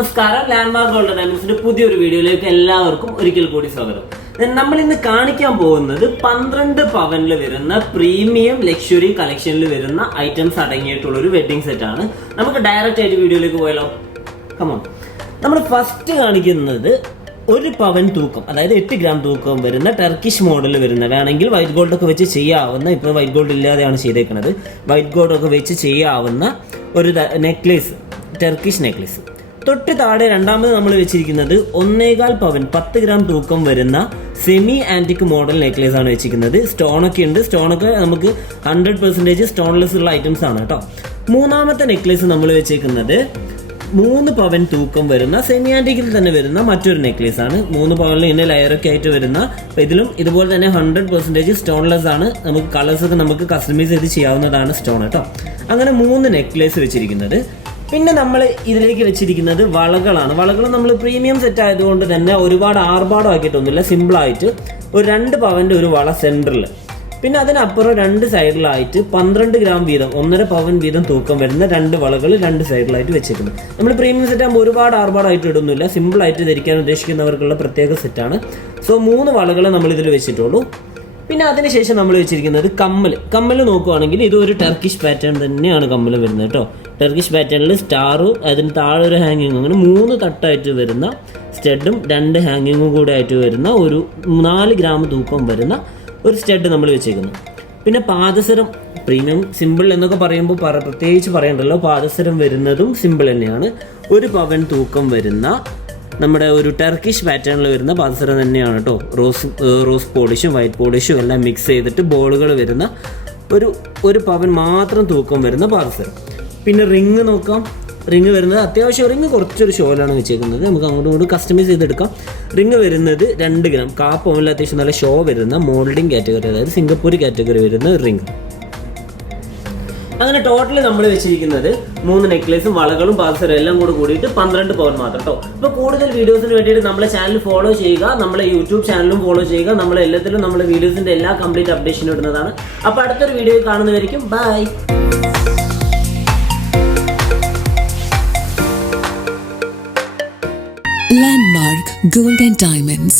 നമസ്കാരം, landmark gold ഡയമണ്ട്സിന്റെ പുതിയൊരു വീഡിയോയിലേക്ക് എല്ലാവർക്കും ഒരിക്കൽ കൂടി സ്വാഗതം. നമ്മൾ ഇന്ന് കാണിക്കാൻ പോകുന്നത് 12 പവനിൽ വരുന്ന പ്രീമിയം ലക്ഷറി കളക്ഷനിൽ വരുന്ന ഐറ്റംസ് അടങ്ങിയിട്ടുള്ള ഒരു വെഡിങ് സെറ്റ് ആണ്. നമുക്ക് ഡയറക്റ്റ് ആയിട്ട് വീഡിയോയിലേക്ക് പോയാലോ? കമോൺ. നമ്മൾ ഫസ്റ്റ് കാണിക്കുന്നത് 1 പവൻ തൂക്കം, അതായത് 8 ഗ്രാം തൂക്കം വരുന്ന ടർക്കിഷ് മോഡൽ വരുന്ന, വേണമെങ്കിൽ വൈറ്റ് ഗോൾഡ് ഒക്കെ വെച്ച് ചെയ്യാവുന്ന, ഇപ്പോൾ വൈറ്റ് ഗോൾഡ് ഇല്ലാതെയാണ് ചെയ്തേക്കുന്നത്, വൈറ്റ് ഗോൾഡ് ഒക്കെ വെച്ച് ചെയ്യാവുന്ന ഒരു നെക്ലേസ്, ടർക്കിഷ് നെക്ലേസ്. തൊട്ട് താഴെ രണ്ടാമത് നമ്മൾ വെച്ചിരിക്കുന്നത് 1.25 പവൻ 10 ഗ്രാം തൂക്കം വരുന്ന സെമി ആന്റിക് മോഡൽ നെക്ലേസ് ആണ് വെച്ചിരിക്കുന്നത്. സ്റ്റോണൊക്കെ ഉണ്ട്. സ്റ്റോണൊക്കെ നമുക്ക് 100% സ്റ്റോൺലെസ് ഉള്ള ഐറ്റംസ് ആണ് കേട്ടോ. മൂന്നാമത്തെ നെക്ലേസ് നമ്മൾ വെച്ചേക്കുന്നത് 3 പവൻ തൂക്കം വരുന്ന സെമി ആന്റിക്കിൽ തന്നെ വരുന്ന മറ്റൊരു നെക്ലേസ് ആണ്. 3 പവനിൽ ഇതിന്റെ ലെയറൊക്കെ ആയിട്ട് വരുന്ന, ഇതിലും ഇതുപോലെ തന്നെ 100% സ്റ്റോൺലെസ് ആണ്. നമുക്ക് കളേഴ്സ് ഒക്കെ നമുക്ക് കസ്റ്റമൈസ് ചെയ്ത് ചെയ്യാവുന്നതാണ് സ്റ്റോൺ കേട്ടോ. അങ്ങനെ 3 നെക്ലേസ് വെച്ചിരിക്കുന്നത്. പിന്നെ നമ്മൾ ഇതിലേക്ക് വെച്ചിരിക്കുന്നത് വളകളാണ്. വളകൾ നമ്മൾ പ്രീമിയം സെറ്റ് ആയതുകൊണ്ട് തന്നെ ഒരുപാട് ആർഭാടം ആക്കിയിട്ടൊന്നുമില്ല, സിമ്പിളായിട്ട് ഒരു 2 പവന്റെ ഒരു വള സെൻറ്ററിൽ, പിന്നെ അതിനപ്പുറം 2 സൈഡിലായിട്ട് 12 ഗ്രാം വീതം 1.5 പവൻ വീതം തൂക്കം വരുന്ന 2 വളകൾ 2 സൈഡിലായിട്ട് വെച്ചിട്ടുണ്ട്. നമ്മൾ പ്രീമിയം സെറ്റ് ആകുമ്പോൾ ഒരുപാട് ആർഭാടമായിട്ട് ഇടുന്നില്ല, സിമ്പിളായിട്ട് ധരിക്കാൻ ഉദ്ദേശിക്കുന്നവർക്കുള്ള പ്രത്യേക സെറ്റാണ്. സോ 3 വളകൾ നമ്മൾ ഇതിൽ വെച്ചിട്ടുള്ളൂ. പിന്നെ അതിനുശേഷം നമ്മൾ വെച്ചിരിക്കുന്നത് കമ്മൽ നോക്കുവാണെങ്കിൽ ഇത് ഒരു ടർക്കിഷ് പാറ്റേൺ തന്നെയാണ് കമ്മൽ വരുന്നത് കേട്ടോ. ടർക്കിഷ് പാറ്റേണിൽ സ്റ്റാറും അതിന് താഴെ ഒരു ഹാങ്ങിങ്ങും, അങ്ങനെ 3 തട്ടായിട്ട് വരുന്ന സ്റ്റഡും 2 ഹാങ്ങിങ്ങും കൂടെ ആയിട്ട് വരുന്ന ഒരു 4 ഗ്രാം തൂക്കം വരുന്ന ഒരു സ്റ്റഡ് നമ്മൾ വെച്ചേക്കുന്നു. പിന്നെ പാദസരം പ്രീമിയം സിമ്പിൾ എന്നൊക്കെ പറയുമ്പോൾ പ്രത്യേകിച്ച് പറയണ്ടല്ലോ, പാദസരം വരുന്നതും സിമ്പിൾ തന്നെയാണ്. 1 പവൻ തൂക്കം വരുന്ന നമ്മുടെ ഒരു ടർക്കിഷ് പാറ്റേണിൽ വരുന്ന പാദസരം തന്നെയാണ് കേട്ടോ. റോസ് പോളിഷും വൈറ്റ് പോളിഷും എല്ലാം മിക്സ് ചെയ്തിട്ട് ബോളുകൾ വരുന്ന ഒരു പവൻ മാത്രം തൂക്കം വരുന്ന പാദസരം. പിന്നെ റിങ് നോക്കാം. റിങ് വരുന്നത് അത്യാവശ്യം റിങ് കുറച്ചൊരു ഷോയിലാണ് വെച്ചേക്കുന്നത്, നമുക്ക് അങ്ങോട്ടും ഇങ്ങോട്ടും കസ്റ്റമൈസ് ചെയ്തെടുക്കാം. റിങ് വരുന്നത് 2 ഗ്രാം, പവനിൽ അത്യാവശ്യം നല്ല ഷോ വരുന്ന മോൾഡിങ് കാറ്റഗറി, അതായത് സിംഗപ്പൂർ കാറ്റഗറി വരുന്ന റിങ്. അങ്ങനെ ടോട്ടൽ നമ്മൾ വെച്ചിരിക്കുന്നത് 3 നെക്ലേസും വളകളും പാദസരം എല്ലാം കൂടിയിട്ട് 12 പവൻ മാത്രം കേട്ടോ. ഇപ്പോൾ കൂടുതൽ വീഡിയോസിന് വേണ്ടിയിട്ട് നമ്മളെ ചാനൽ ഫോളോ ചെയ്യുക, നമ്മളെ യൂട്യൂബ് ചാനലും ഫോളോ ചെയ്യുക. നമ്മൾ എല്ലാത്തിലും നമ്മുടെ വീഡിയോസിന്റെ എല്ലാ കംപ്ലീറ്റ് അപ്ഡേഷനും ഇടുന്നതാണ്. അപ്പോൾ അടുത്തൊരു വീഡിയോ കാണുന്നതായിരിക്കും. Bye. Landmark Gold and Diamonds.